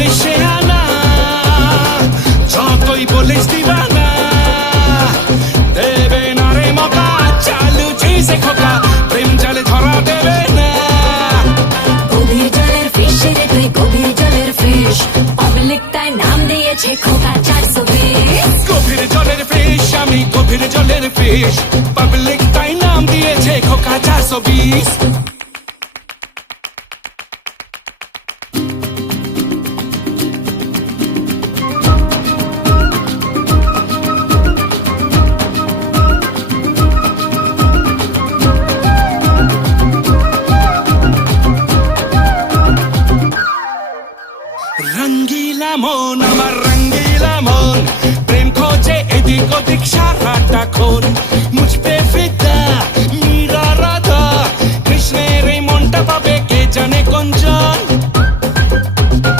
বলিস সে আনা, যতই বলিস দিবানা, দেবে না রে মকা, চালু চিজে খোকা, প্রেম জালে ধরা দেবে না। গভীর জলের ফিশ রে তুই, গভীর জলের ফিশ, পাবলিক তাই নাম দিয়েছে খোকা 420। গভীর জলের ফিশ আমি, গভীর জলের ফিশ, পাবলিক তাই নাম দিয়েছে খোকা 420। রঙ্গিলা মন আমার, রঙ্গিলা মন, প্রেম খোঁজে এদিক ওদিক সারাটাক্ষণ। মুঝ পে ফিদা মীরা রাধা, কৃষ্ণের এই মনটা পাবে কে জানে কোন জা।